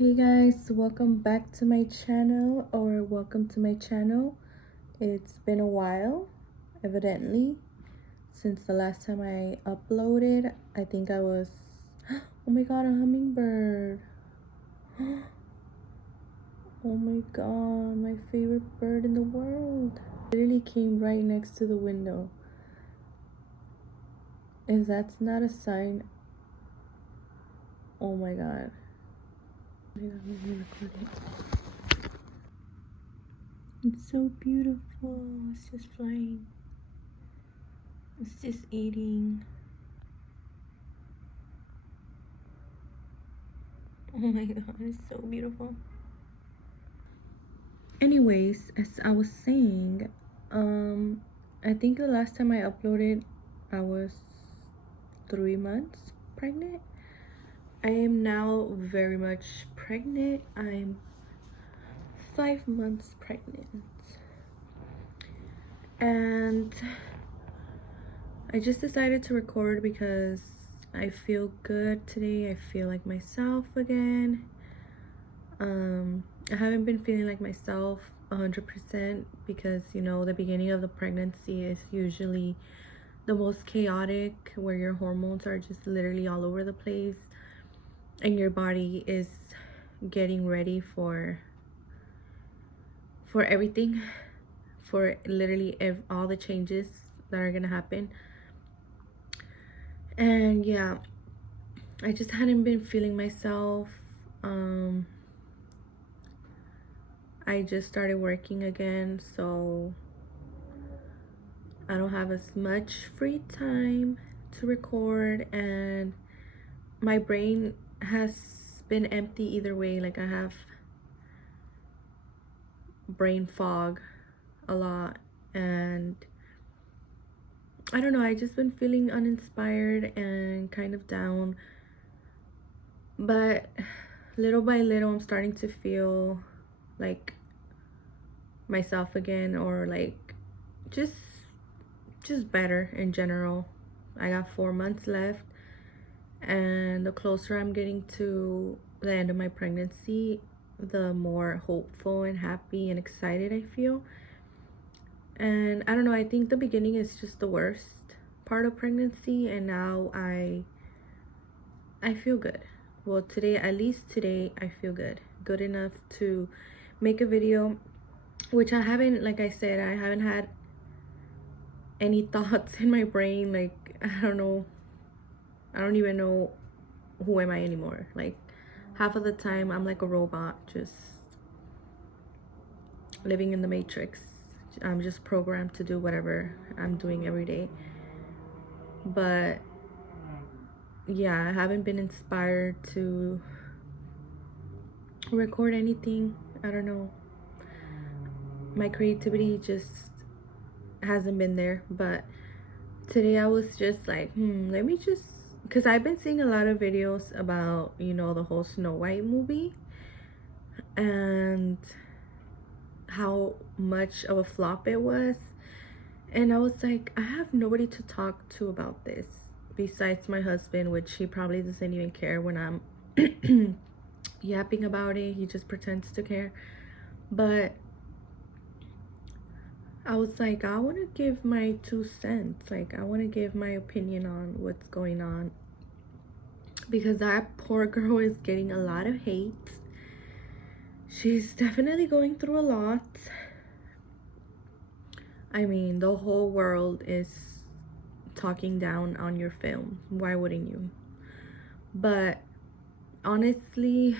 Hey guys, welcome back to my channel, or welcome to my channel. It's been a while, evidently, since the last time I uploaded. I think I was, oh my god, a hummingbird. Oh my god, my favorite bird in the world. Literally came right next to the window. If that's not a sign, oh my god. Let me record it. It's so beautiful. It's just flying. It's just eating. Oh my god, it's so beautiful. Anyways, as I was saying, I think the last time I uploaded, I was 3 months pregnant. I am now very much pregnant. I'm 5 months pregnant. And I just decided to record because I feel good today. I feel like myself again. I haven't been feeling like myself 100% because, you know, the beginning of the pregnancy is usually the most chaotic, where your hormones are just literally all over the place and your body is getting ready for everything, for literally all the changes that are gonna happen. And yeah, I just hadn't been feeling myself. I just started working again, so I don't have as much free time to record, and my brain has been empty either way. Like, I have brain fog a lot, and I don't know, I just been feeling uninspired and kind of down. But little by little, I'm starting to feel like myself again, or like just better in general. I got 4 months left, and the closer I'm getting to the end of my pregnancy, the more hopeful and happy and excited I feel. And I don't know, I think the beginning is just the worst part of pregnancy, and now I feel good. Well, today, at least today, I feel good enough to make a video, which I haven't, like I said, I haven't had any thoughts in my brain. Like, I don't even know who am I anymore. Like, half of the time I'm like a robot, just living in the matrix. I'm just programmed to do whatever I'm doing every day. But yeah, I haven't been inspired to record anything. I don't know, my creativity just hasn't been there. But today I was just like, let me just, because I've been seeing a lot of videos about, you know, the whole Snow White movie and how much of a flop it was. And I was like, I have nobody to talk to about this besides my husband, which he probably doesn't even care when I'm yapping about it. He just pretends to care. But I was like, I want to give my 2 cents. Like, I want to give my opinion on what's going on, because that poor girl is getting a lot of hate. She's definitely going through a lot. I mean, the whole world is talking down on your film. Why wouldn't you? But honestly,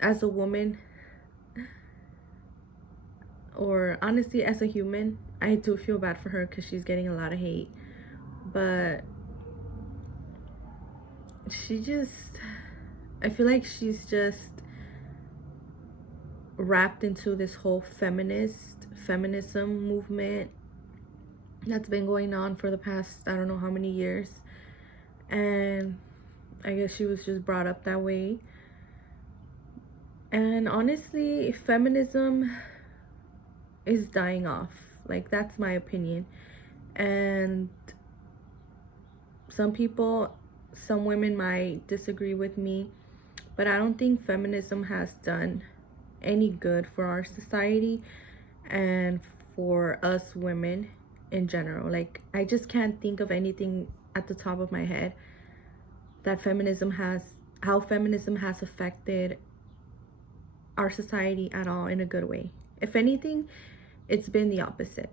as a woman, or honestly as a human, I do feel bad for her because she's getting a lot of hate. But she just, I feel like she's just wrapped into this whole feminism movement that's been going on for the past, I don't know how many years. And I guess she was just brought up that way. And honestly, feminism is dying off. Like, that's my opinion. And some women might disagree with me, but I don't think feminism has done any good for our society and for us women in general. Like, I just can't think of anything at the top of my head that how feminism has affected our society at all in a good way. If anything, it's been the opposite.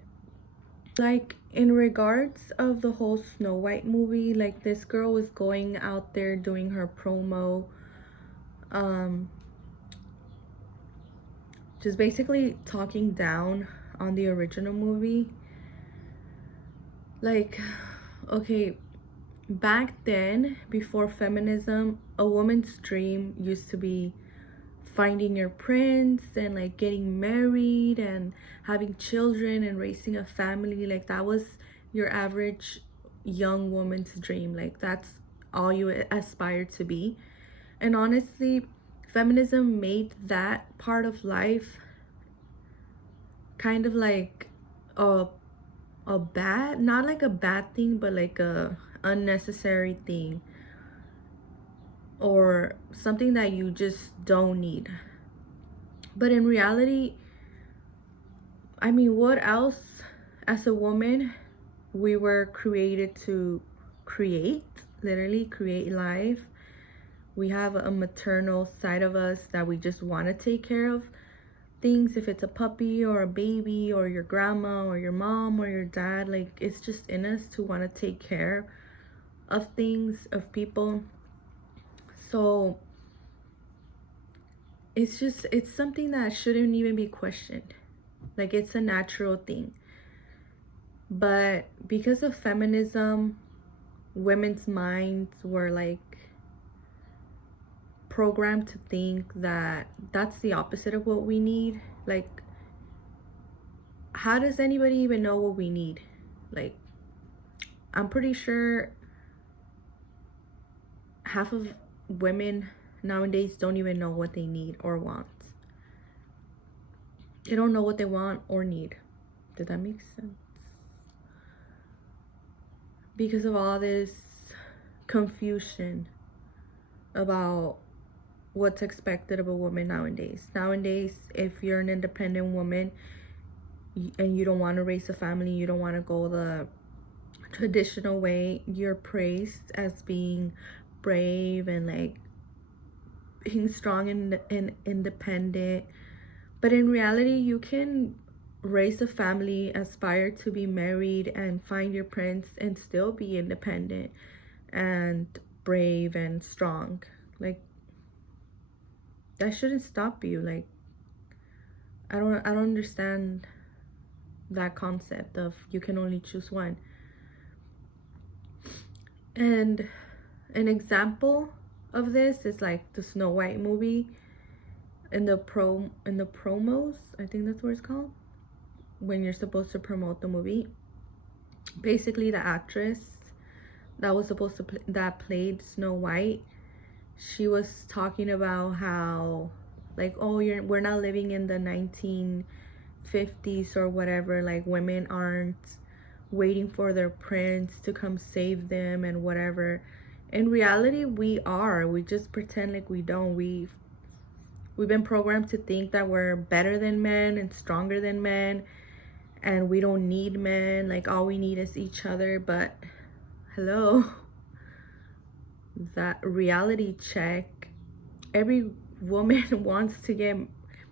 Like, in regards of the whole Snow White movie, like, this girl was going out there doing her promo, um just basically talking down on the original movie. Like, okay, back then, before feminism, a woman's dream used to be finding your prince and like getting married and having children and raising a family. Like, that was your average young woman's dream. Like, that's all you aspire to be. And honestly, feminism made that part of life kind of like a bad, not like a bad thing, but like a unnecessary thing, or something that you just don't need. But in reality, I mean, what else? As a woman, we were created to create, literally create life. We have a maternal side of us that we just want to take care of things. If it's a puppy or a baby or your grandma or your mom or your dad, like, it's just in us to want to take care of things, of people. So it's something that shouldn't even be questioned. Like, it's a natural thing. But because of feminism, women's minds were like programmed to think that that's the opposite of what we need. Like, how does anybody even know what we need? Like, I'm pretty sure half of women nowadays don't even know what they need or want. They don't know what they want or need. Did that make sense? Because of all this confusion about what's expected of a woman nowadays. Nowadays, if you're an independent woman and you don't want to raise a family, you don't want to go the traditional way, you're praised as being brave and like being strong and independent. But in reality, you can raise a family, aspire to be married, and find your prince and still be independent and brave and strong. Like, that shouldn't stop you. Like, I don't understand that concept of you can only choose one. And an example of this is like the Snow White movie. In the promos, I think that's what it's called, when you're supposed to promote the movie, basically the actress that was supposed to that played Snow White, she was talking about how, like, oh, we're not living in the 1950s or whatever. Like, women aren't waiting for their prince to come save them and whatever. In reality, we are. We just pretend like we don't. We've been programmed to think that we're better than men and stronger than men, and we don't need men. Like, all we need is each other. But hello, that reality check. Every woman wants to get,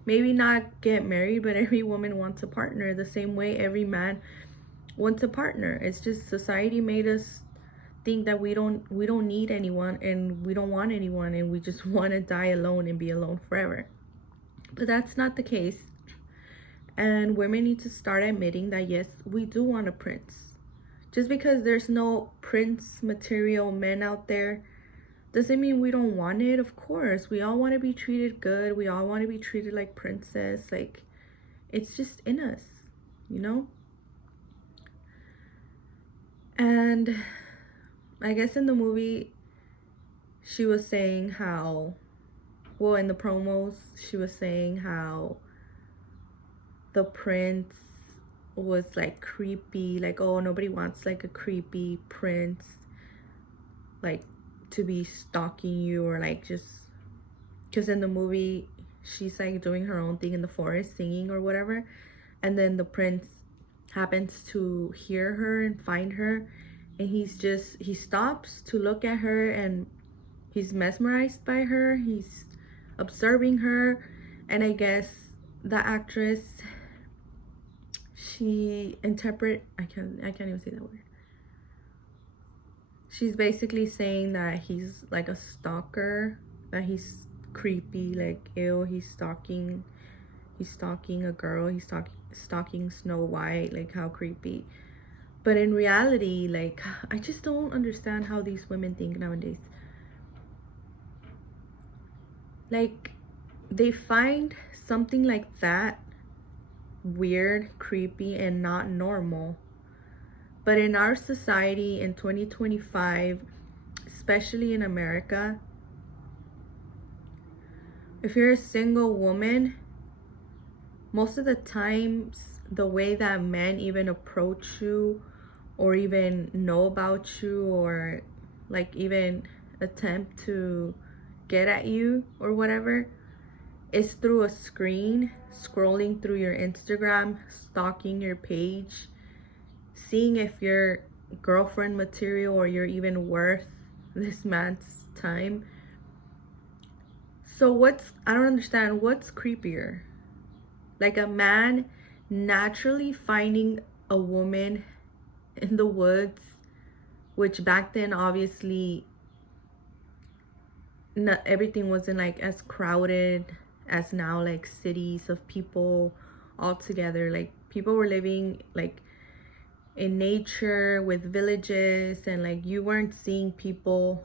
maybe not get married, but every woman wants a partner the same way every man wants a partner. It's just society made us think that we don't need anyone, and we don't want anyone, and we just want to die alone and be alone forever. But that's not the case. And women need to start admitting that yes, we do want a prince. Just because there's no prince material men out there doesn't mean we don't want it. Of course, we all want to be treated good. We all want to be treated like princess. Like, it's just in us, you know? And I guess in the movie, she was saying how, well, in the promos, she was saying how the prince was like creepy. Like, oh, nobody wants like a creepy prince, like, to be stalking you or like just because in the movie she's like doing her own thing in the forest singing or whatever, and then the prince happens to hear her and find her, and he stops to look at her, and he's mesmerized by her, he's observing her. And I guess the actress, she interpret, I can't even say that word. She's basically saying that he's like a stalker, that he's creepy, like ew, he's stalking a girl, he's stalking Snow White, like how creepy. But in reality, like, I just don't understand how these women think nowadays. Like, they find something like that weird, creepy, and not normal. But in our society in 2025, especially in America, if you're a single woman, most of the times the way that men even approach you or even know about you or like even attempt to get at you or whatever is through a screen, scrolling through your Instagram, stalking your page, seeing if you're girlfriend material or you're even worth this man's time. So I don't understand, what's creepier? Like a man naturally finding a woman in the woods, which back then obviously not everything wasn't like as crowded as now, like cities of people all together. Like people were living like in nature with villages, and like you weren't seeing people,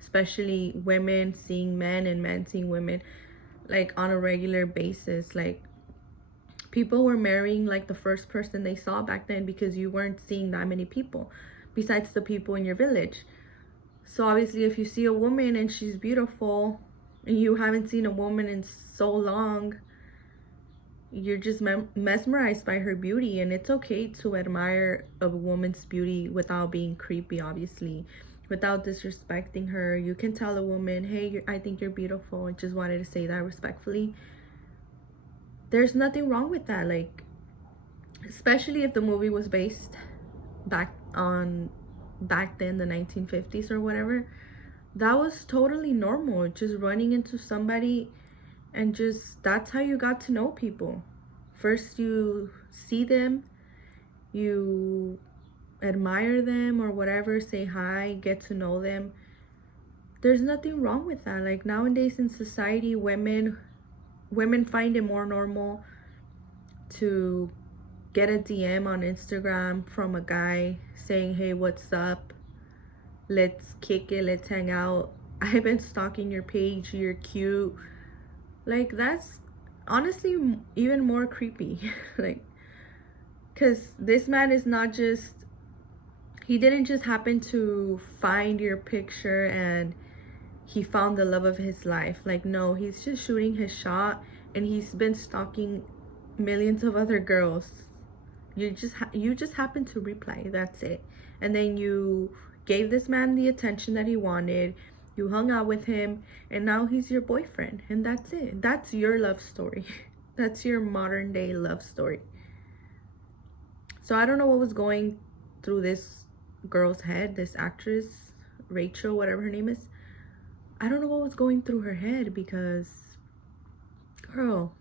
especially women seeing men and men seeing women, like on a regular basis. Like people were marrying like the first person they saw back then, because you weren't seeing that many people besides the people in your village. So obviously if you see a woman and she's beautiful and you haven't seen a woman in so long, you're just mesmerized by her beauty. And it's okay to admire a woman's beauty without being creepy, obviously, without disrespecting her. You can tell a woman, hey, I think you're beautiful. I just wanted to say that respectfully. There's nothing wrong with that. Like, especially if the movie was based back then, the 1950s or whatever, that was totally normal. Just running into somebody, and just that's how you got to know people. First you see them, you admire them or whatever, say hi, get to know them. There's nothing wrong with that. Like nowadays in society, women find it more normal to get a DM on Instagram from a guy saying, hey, what's up? Let's kick it, let's hang out. I've been stalking your page, you're cute. Like that's honestly even more creepy. Like, because this man is not just, he didn't just happen to find your picture and he found the love of his life. Like, no, he's just shooting his shot, and he's been stalking millions of other girls. You just happen to reply, that's it. And then you gave this man the attention that he wanted, you hung out with him, and now he's your boyfriend, and that's it. That's your love story. That's your modern day love story. So I don't know what was going through this girl's head, this actress, Rachel, whatever her name is. I don't know what was going through her head, because girl,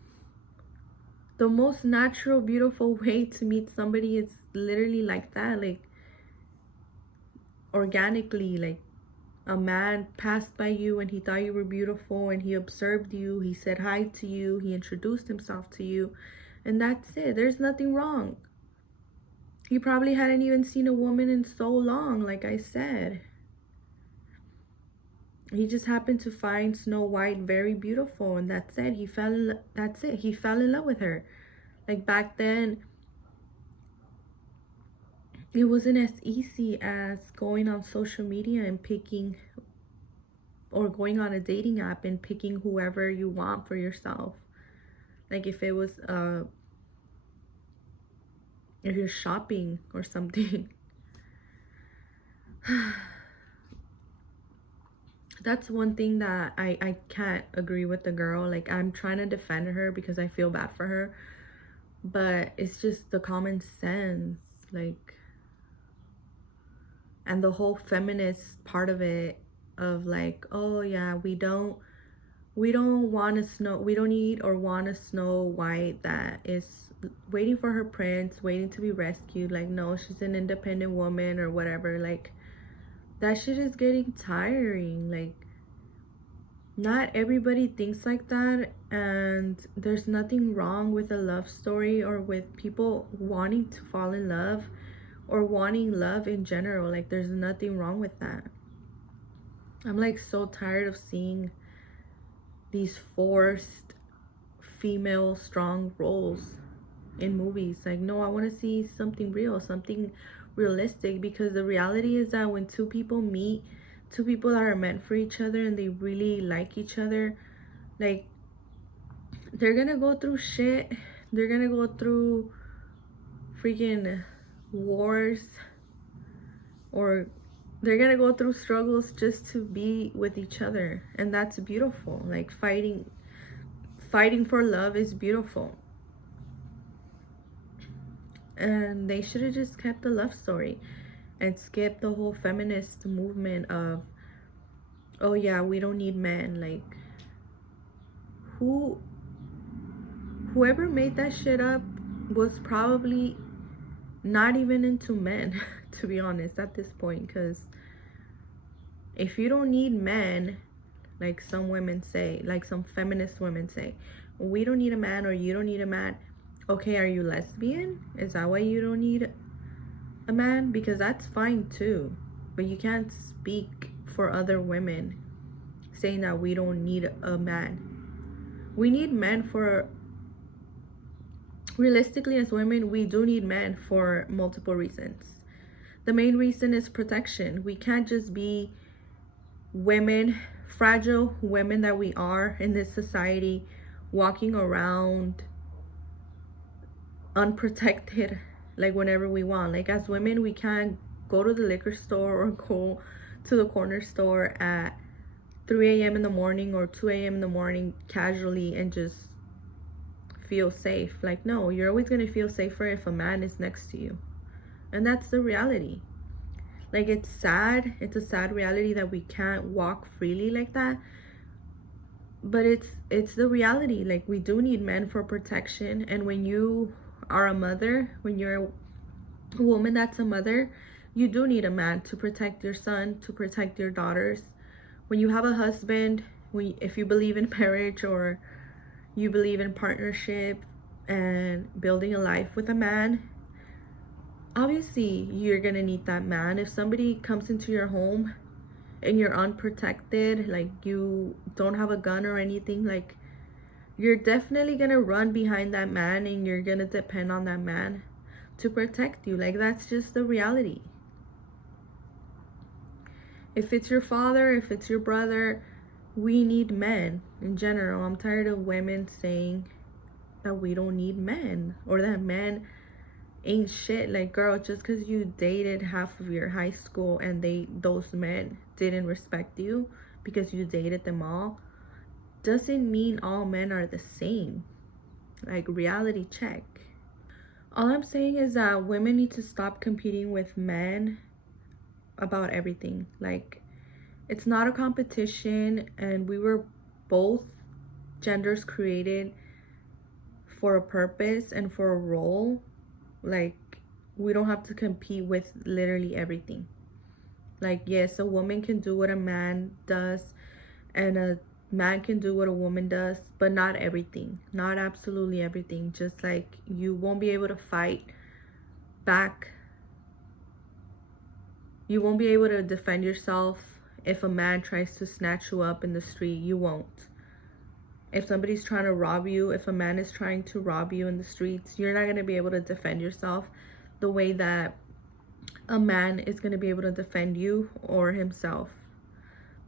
the most natural, beautiful way to meet somebody is literally like that. Like organically, like a man passed by you and he thought you were beautiful and he observed you, he said hi to you, he introduced himself to you, and that's it. There's nothing wrong. He probably hadn't even seen a woman in so long, like I said. He just happened to find Snow White very beautiful, and that's it. He fell in love with her. Like back then, it wasn't as easy as going on social media and picking, or going on a dating app and picking whoever you want for yourself. Like if it was if you're shopping or something. That's one thing that I can't agree with the girl. Like, I'm trying to defend her because I feel bad for her, but it's just the common sense. Like, and the whole feminist part of it, of like, oh yeah, we don't want a snow, we don't need or want a Snow White that is waiting for her prince, waiting to be rescued. Like, no, she's an independent woman or whatever. Like, that shit is getting tiring. Like, not everybody thinks like that, and there's nothing wrong with a love story or with people wanting to fall in love or wanting love in general. Like, there's nothing wrong with that. I'm like so tired of seeing these forced female strong roles in movies. Like, no, I want to see something real, something realistic, because the reality is that when two people meet, two people that are meant for each other and they really like each other, like, they're gonna go through shit. They're gonna go through freaking wars, or they're gonna go through struggles just to be with each other, and that's beautiful. Like, fighting for love is beautiful. And they should have just kept the love story and skipped the whole feminist movement of, oh yeah, we don't need men. Like, who whoever made that shit up was probably not even into men, to be honest, at this point. Because if you don't need men, like some women say, like some feminist women say, we don't need a man, or you don't need a man. Okay, are you lesbian? Is that why you don't need a man? Because that's fine too, but you can't speak for other women saying that we don't need a man. We need men for, realistically, as women, we do need men for multiple reasons. The main reason is protection. We can't just be women, fragile women that we are in this society, walking around unprotected, like whenever we want. Like, as women, we can't go to the liquor store or go to the corner store at 3 a.m. in the morning or 2 a.m. in the morning casually and just feel safe. Like, no, you're always going to feel safer if a man is next to you. And that's the reality. Like, it's sad. It's a sad reality that we can't walk freely like that. But it's the reality. Like, we do need men for protection. And when you are a mother, when you're a woman that's a mother, you do need a man to protect your son, to protect your daughters. When you have a husband, if you believe in marriage or you believe in partnership and building a life with a man, obviously you're gonna need that man. If somebody comes into your home and you're unprotected, like you don't have a gun or anything, like, you're definitely gonna run behind that man and you're gonna depend on that man to protect you. Like, that's just the reality. If it's your father, if it's your brother, we need men in general. I'm tired of women saying that we don't need men, or that men ain't shit. Like, girl, just because you dated half of your high school and those men didn't respect you because you dated them all, doesn't mean all men are the same. Like, reality check. All I'm saying is that women need to stop competing with men about everything. Like, it's not a competition, and we were both genders created for a purpose and for a role. Like, we don't have to compete with literally everything. Like, yes, a woman can do what a man does, and a man can do what a woman does, but not everything. Not absolutely everything. Just like you won't be able to fight back. You won't be able to defend yourself if a man tries to snatch you up in the street. You won't. If somebody's trying to rob you, if a man is trying to rob you in the streets, you're not going to be able to defend yourself the way that a man is going to be able to defend you or himself.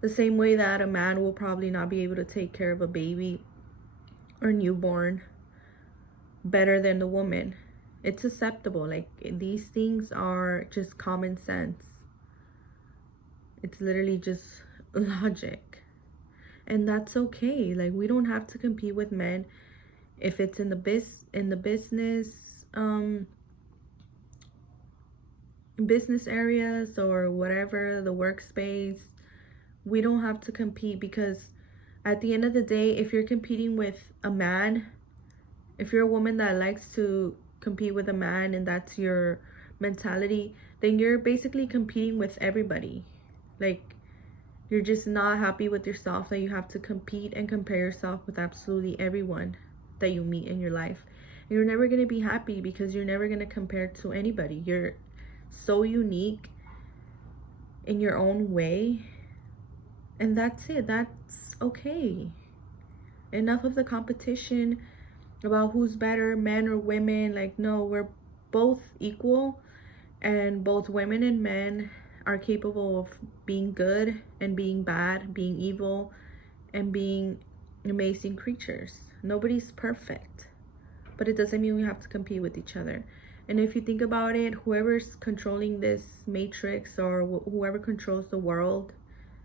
The same way that a man will probably not be able to take care of a baby or newborn better than the woman. It's acceptable. Like, these things are just common sense. It's literally just logic. And that's okay. Like, we don't have to compete with men if it's in the business areas or whatever, the workspace. We don't have to compete, because at the end of the day, if you're competing with a man, if you're a woman that likes to compete with a man and that's your mentality, then you're basically competing with everybody. Like, you're just not happy with yourself that you have to compete and compare yourself with absolutely everyone that you meet in your life. And you're never going to be happy, because you're never going to compare to anybody. You're so unique in your own way. And that's it. That's okay. Enough of the competition about who's better, men or women. Like, no, we're both equal, and both women and men are capable of being good and being bad, being evil and being amazing creatures. Nobody's perfect, but it doesn't mean we have to compete with each other. And if you think about it, whoever's controlling this matrix, or whoever controls the world,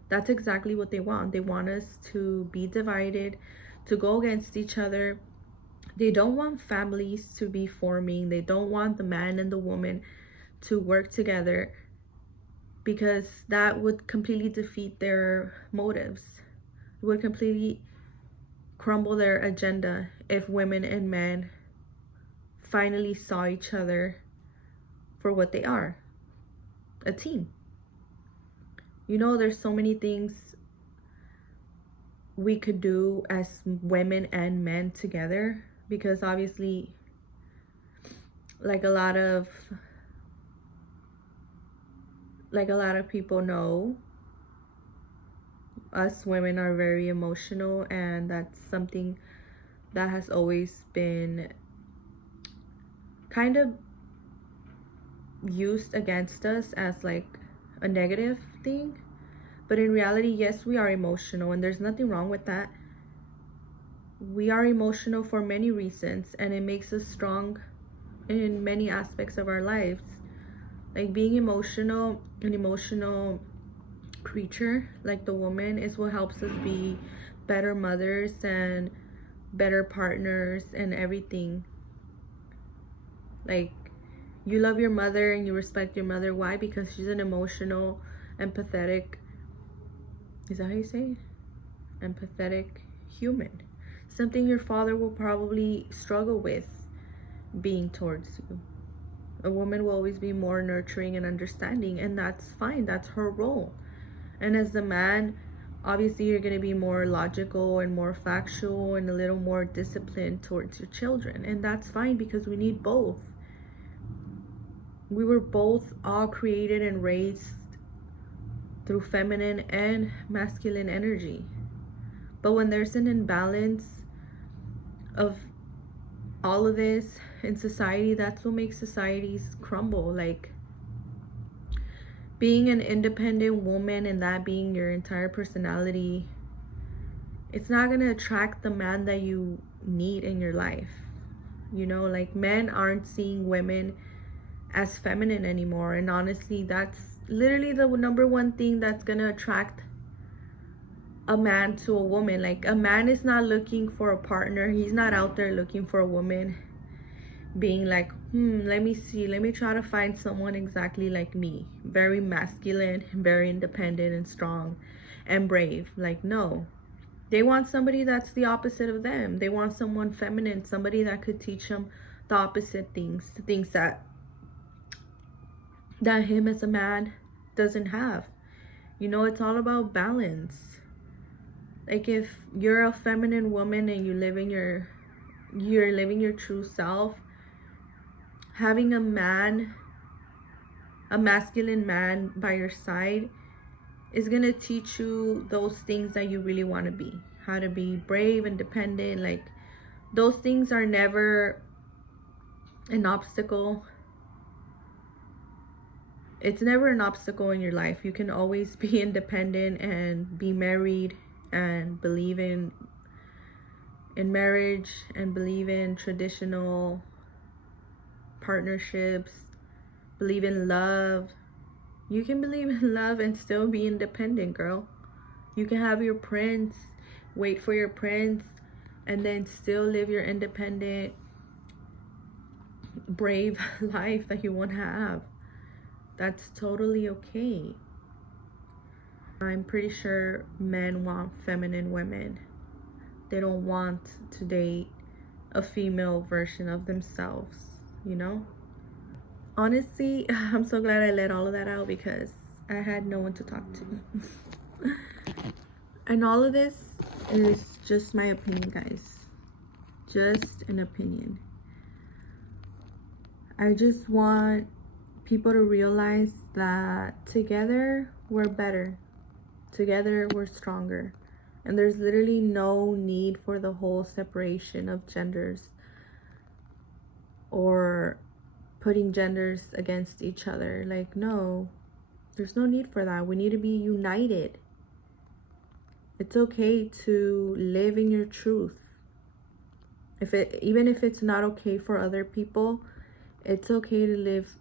that's exactly what they want. They want us to be divided, to go against each other. They don't want families to be forming. They don't want the man and the woman to work together, because that would completely defeat their motives. It would completely crumble their agenda if women and men finally saw each other for what they are, a team. You know, there's so many things we could do as women and men together, because obviously, like a lot of people know, us women are very emotional, and that's something that has always been kind of used against us as like a negative thing. But in reality, yes, we are emotional, and there's nothing wrong with that. We are emotional for many reasons, and it makes us strong in many aspects of our lives. Like, being emotional, an emotional creature like the woman, is what helps us be better mothers and better partners and everything. Like, you love your mother and you respect your mother. Why? Because she's an emotional, empathetic, is that how you say it? Empathetic human. Something your father will probably struggle with being towards you. A woman will always be more nurturing and understanding, and that's fine. That's her role. And as a man, obviously you're going to be more logical and more factual and a little more disciplined towards your children. And that's fine, because we need both. We were both all created and raised through feminine and masculine energy. But when there's an imbalance of all of this in society, that's what makes societies crumble. Like, being an independent woman and that being your entire personality, it's not going to attract the man that you need in your life. You know, like, men aren't seeing women as feminine anymore. And honestly, that's literally the number one thing that's going to attract a man to a woman. Like, a man is not looking for a partner. He's not out there looking for a woman being like, let me try to find someone exactly like me, very masculine, very independent and strong and brave. Like, no, they want somebody that's the opposite of them. They want someone feminine, somebody that could teach them the opposite things, the things that him as a man doesn't have. You know, it's all about balance. Like, if you're a feminine woman and you're living your true self, having a masculine man by your side is gonna teach you those things that you really want to be. How to be brave, independent. Like, those things are never an obstacle. It's never an obstacle in your life. You can always be independent and be married and believe in marriage and believe in traditional partnerships, believe in love. You can believe in love and still be independent, girl. You can have your prince, wait for your prince, and then still live your independent, brave life that you want to have. That's totally okay. I'm pretty sure men want feminine women. They don't want to date a female version of themselves, you know? Honestly, I'm so glad I let all of that out because I had no one to talk to. And all of this is just my opinion, guys. Just an opinion. I just want people to realize that together we're better. Together we're stronger. And there's literally no need for the whole separation of genders or putting genders against each other. Like, no, there's no need for that. We need to be united. It's okay to live in your truth. Even if it's not okay for other people, it's okay to live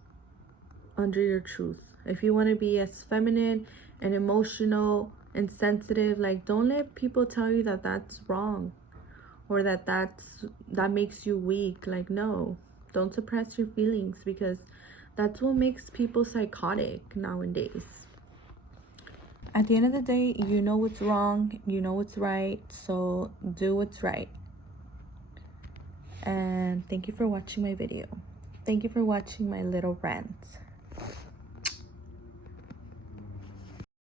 under your truth. If you want to be as feminine and emotional and sensitive, like, don't let people tell you that that's wrong or that makes you weak. Like, no, don't suppress your feelings, because that's what makes people psychotic nowadays. At the end of the day, you know what's wrong, you know what's right, so do what's right. And thank you for watching my video. Thank you for watching my little rant.